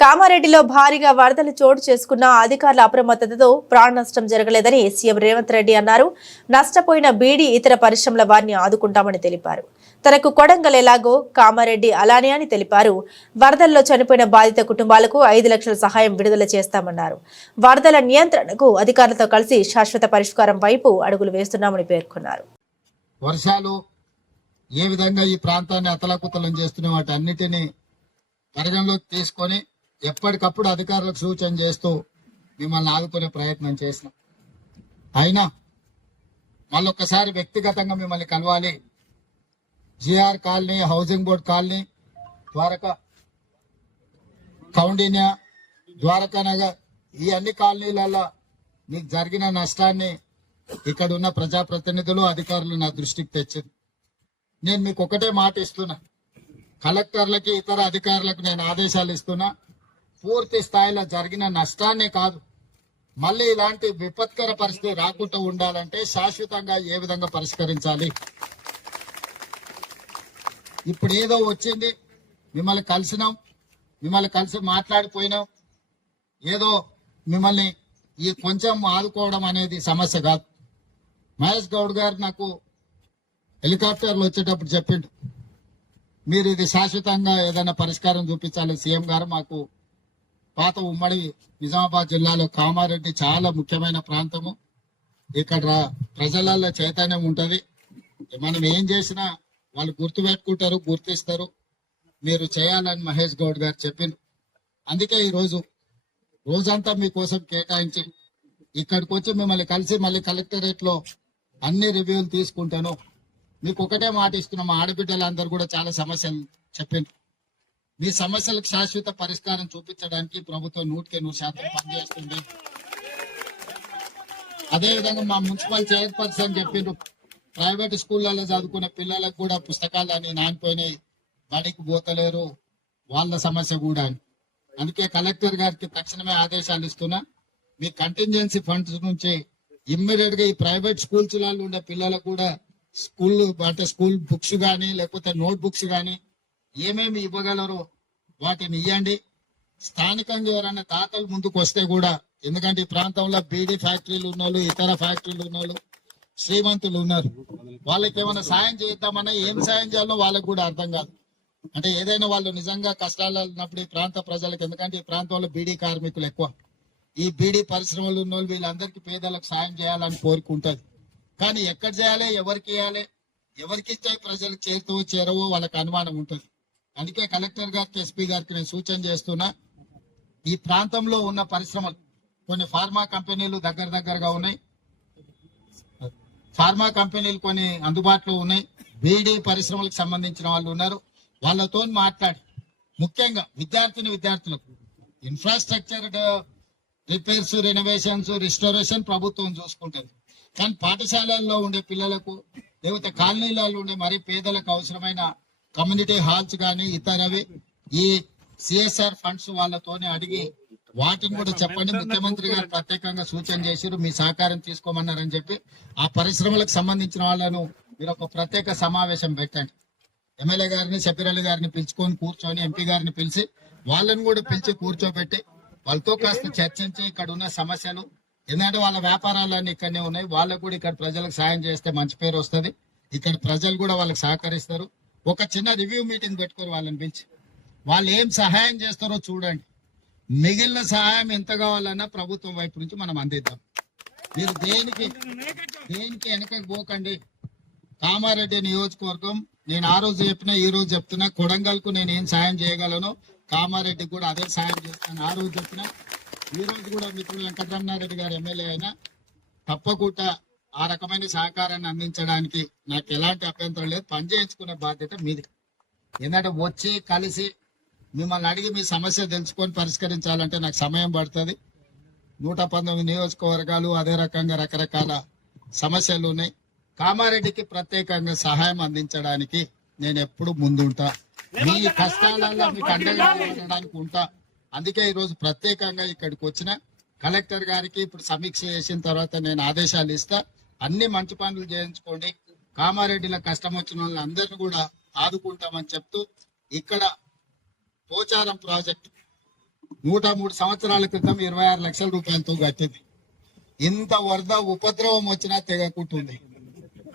కామారెడ్డిలో భారీగా వరదలు చోటు చేసుకున్న అధికారుల అప్రమత్తతతో ప్రాణ నష్టం జరగలేదని సీఎం రేవంత్ రెడ్డి అన్నారు. నష్టపోయిన బీడీ ఇతర పరిశ్రమల వారిని ఆదుకుంటామని తెలిపారు. తనకు కొడంగల్ ఎలాగో కామారెడ్డి అలానే అని తెలిపారు. వరదల్లో చనిపోయిన బాధిత కుటుంబాలకు 5 లక్షల సహాయం విడుదల చేస్తామన్నారు. వరదల నియంత్రణకు అధికారులతో కలిసి శాశ్వత పరిష్కారం వైపు అడుగులు వేస్తున్నామని పేర్కొన్నారు. వర్షాలు ఏ విధంగా ఈ ప్రాంతాన్ని అతలాకుతలం చేస్తున్న వాటన్నిటిని పరిగణలోకి తీసుకొని ఎప్పటికప్పుడు అధికారులకు సూచన చేస్తూ మిమ్మల్ని ఆదుకునే ప్రయత్నం చేసినాం. అయినా మళ్ళొక్కసారి వ్యక్తిగతంగా మిమ్మల్ని కలవాలి. GR colony, housing board colony, Dwaraka, Koundinya, Dwaraka Nagar, ఈ అన్ని కాలనీలలో మీకు జరిగిన నష్టాన్ని ఇక్కడ ఉన్న ప్రజాప్రతినిధులు, అధికారులు నా దృష్టికి తెచ్చింది. నేను మీకు ఒకటే మాట ఇస్తున్నా, కలెక్టర్లకి ఇతర అధికారులకు నేను ఆదేశాలు ఇస్తున్నా. పూర్తి స్థాయిలో జరిగిన నష్టాన్ని కాదు, మళ్ళీ ఇలాంటి విపత్కర పరిస్థితి రాకుండా ఉండాలంటే శాశ్వతంగా ఏ విధంగా పరిష్కరించాలి. ఇప్పుడు ఏదో వచ్చింది, మిమ్మల్ని కలిసినాం, మిమ్మల్ని కలిసి మాట్లాడిపోయినాం, ఏదో మిమ్మల్ని ఈ కొంచెం ఆదుకోవడం అనేది సమస్య కాదు. మహేష్ గౌడ్ గారు నాకు హెలికాప్టర్లు వచ్చేటప్పుడు చెప్పిండు, మీరు ఇది శాశ్వతంగా ఏదైనా పరిష్కారం చూపించాలి. సీఎం గారు, మాకు పాత ఉమ్మడి నిజామాబాద్ జిల్లాలో కామారెడ్డి చాలా ముఖ్యమైన ప్రాంతము, ఇక్కడ ప్రజలలో చైతన్యం ఉంటది, మనం ఏం చేసినా వాళ్ళు గుర్తు పెట్టుకుంటారు, గుర్తిస్తారు, మీరు చేయాలని మహేష్ గౌడ్ గారు చెప్పిండు. అందుకే ఈరోజు రోజంతా మీకోసం కేటాయించి ఇక్కడికి వచ్చి మిమ్మల్ని కలిసి మళ్ళీ కలెక్టరేట్ లో అన్ని రివ్యూలు తీసుకుంటాను. మీకు ఒకటే మాట ఇస్తున్నాం, ఆడబిడ్డలందరూ కూడా చాలా సమస్యలు చెప్పిండ్రు. మీ సమస్యలకు శాశ్వత పరిష్కారం చూపించడానికి ప్రభుత్వం 100% పనిచేస్తుంది. అదేవిధంగా మా మున్సిపల్ చైర్పర్సన్ చెప్పిండ్రు, ప్రైవేట్ స్కూళ్లలో చదువుకునే పిల్లలకు కూడా పుస్తకాలని నానిపోయినాయి, బడికి పోతలేరు, వాళ్ళ సమస్య కూడా. అందుకే కలెక్టర్ గారికి తక్షణమే ఆదేశాలు ఇస్తున్నా, మీ కంటింజెన్సీ ఫండ్స్ నుంచి ఇమ్మీడియట్ గా ఈ ప్రైవేట్ స్కూల్స్ లలో ఉండే పిల్లలకు కూడా స్కూల్ బుక్స్ గానీ లేకపోతే నోట్ బుక్స్ గానీ ఏమేమి ఇవ్వగలరో వాటిని ఇవ్వండి. స్థానికంగా ఎవరైనా తాతలు ముందుకు వస్తే కూడా, ఎందుకంటే ఈ ప్రాంతంలో బీడీ ఫ్యాక్టరీలు ఉన్నోళ్ళు, ఇతర ఫ్యాక్టరీలు ఉన్నోళ్ళు, శ్రీమంతులు ఉన్నారు, వాళ్ళకి ఏమైనా సాయం చేద్దామన్నా ఏం సాయం చేయాలో వాళ్ళకి కూడా అర్థం కాదు. అంటే ఏదైనా వాళ్ళు నిజంగా కష్టాలు ఉన్నప్పుడు ఈ ప్రాంత ప్రజలకు, ఎందుకంటే ఈ ప్రాంతంలో బీడీ కార్మికులు ఎక్కువ, ఈ బీడీ పరిశ్రమలు ఉన్న వాళ్ళు వీళ్ళందరికీ పేదలకు సాయం చేయాలని కోరుకుంటది. కానీ ఎక్కడ చేయాలి, ఎవరికి ఇవ్వాలి, ఎవరికి ఇచ్చే ప్రజలకు చేరవో వాళ్ళకి అనుమానం ఉంటుంది. అందుకే కలెక్టర్ గారికి, ఎస్పీ గారికి నేను సూచన చేస్తున్నా, ఈ ప్రాంతంలో ఉన్న పరిశ్రమలు కొన్ని ఫార్మా కంపెనీలు దగ్గరగా ఉన్నాయి, ఫార్మా కంపెనీలు కొన్ని అందుబాటులో ఉన్నాయి, బీడీ పరిశ్రమలకు సంబంధించిన వాళ్ళు ఉన్నారు, వాళ్ళతో మాట్లాడి ముఖ్యంగా విద్యార్థులకు ఇన్ఫ్రాస్ట్రక్చర్ రిపేర్స్, రెనోవేషన్స్, రిస్టోరేషన్ ప్రభుత్వం చూసుకుంటుంది. కానీ పాఠశాలల్లో ఉండే పిల్లలకు లేకపోతే కాలనీలలో ఉండే మరి పేదలకు అవసరమైన కమ్యూనిటీ హాల్స్ కానీ ఇతరవి ఈ సిఎస్ఆర్ ఫండ్స్ వాళ్ళతోనే అడిగి వాటిని కూడా చెప్పండి. ముఖ్యమంత్రి గారు ప్రత్యేకంగా సూచన చేశారు, మీ సహకారం తీసుకోమన్నారని చెప్పి ఆ పరిశ్రమలకు సంబంధించిన వాళ్ళను మీరు ఒక ప్రత్యేక సమావేశం పెట్టండి. ఎమ్మెల్యే గారిని, సఫీర్ గారిని పిలుచుకొని కూర్చొని, ఎంపీ గారిని పిలిచి వాళ్ళని కూడా పిలిచి కూర్చోబెట్టి వాళ్ళతో కాస్త చర్చించి ఇక్కడ ఉన్న సమస్యలు, ఎందుకంటే వాళ్ళ వ్యాపారాలన్నీ ఇక్కడనే ఉన్నాయి, వాళ్ళకు కూడా ఇక్కడ ప్రజలకు సాయం చేస్తే మంచి పేరు వస్తుంది, ఇక్కడ ప్రజలు కూడా వాళ్ళకి సహకరిస్తారు. ఒక చిన్న రివ్యూ మీటింగ్ పెట్టుకొని వాళ్ళని పిలిచి వాళ్ళు ఏం సహాయం చేస్తారో చూడండి. మిగిలిన సహాయం ఎంత కావాలన్నా ప్రభుత్వం వైపు నుంచి మనం అందిద్దాం. మీరు దేనికి వెనకకి పోకండి. కామారెడ్డి నియోజకవర్గం, నేను ఆ రోజు చెప్పినా ఈ రోజు చెప్తున్నా, కొడంగల్ కు నేను ఏం సాయం చేయగలను, కామారెడ్డికి కూడా అదే సాయం చేస్తాను. ఆ రోజు చెప్పినా ఈ రోజు కూడా మిత్రులు వెంకటరమణారెడ్డి గారు ఎమ్మెల్యే అయినా తప్పకుండా ఆ రకమైన సహకారాన్ని అందించడానికి నాకు ఎలాంటి అభ్యంతరం లేదు. పనిచేయించుకునే బాధ్యత మీది. ఎందుకంటే వచ్చి కలిసి మిమ్మల్ని అడిగి మీ సమస్య తెలుసుకొని పరిష్కరించాలంటే నాకు సమయం పడుతుంది. 119 నియోజకవర్గాలు, అదే రకంగా రకరకాల సమస్యలు ఉన్నాయి. కామారెడ్డికి ప్రత్యేకంగా సహాయం అందించడానికి నేను ఎప్పుడు ముందుంటా, మీ కష్టాలలో మీకు అండగా ఉండడానికి ఉంటా. అందుకే ఈరోజు ప్రత్యేకంగా ఇక్కడికి వచ్చిన కలెక్టర్ గారికి ఇప్పుడు సమీక్ష చేసిన తర్వాత నేను ఆదేశాలు ఇస్తా, అన్ని మంచి పనులు చేయించుకోండి, కామారెడ్డిలో కష్టం వచ్చిన వాళ్ళందరినీ కూడా ఆదుకుంటామని చెప్తూ, ఇక్కడ పోచారం ప్రాజెక్టు 103 సంవత్సరాల క్రితం 26 లక్షల రూపాయలతో కట్టింది. ఇంత వరద ఉపద్రవం వచ్చినా తెగకుంటుంది.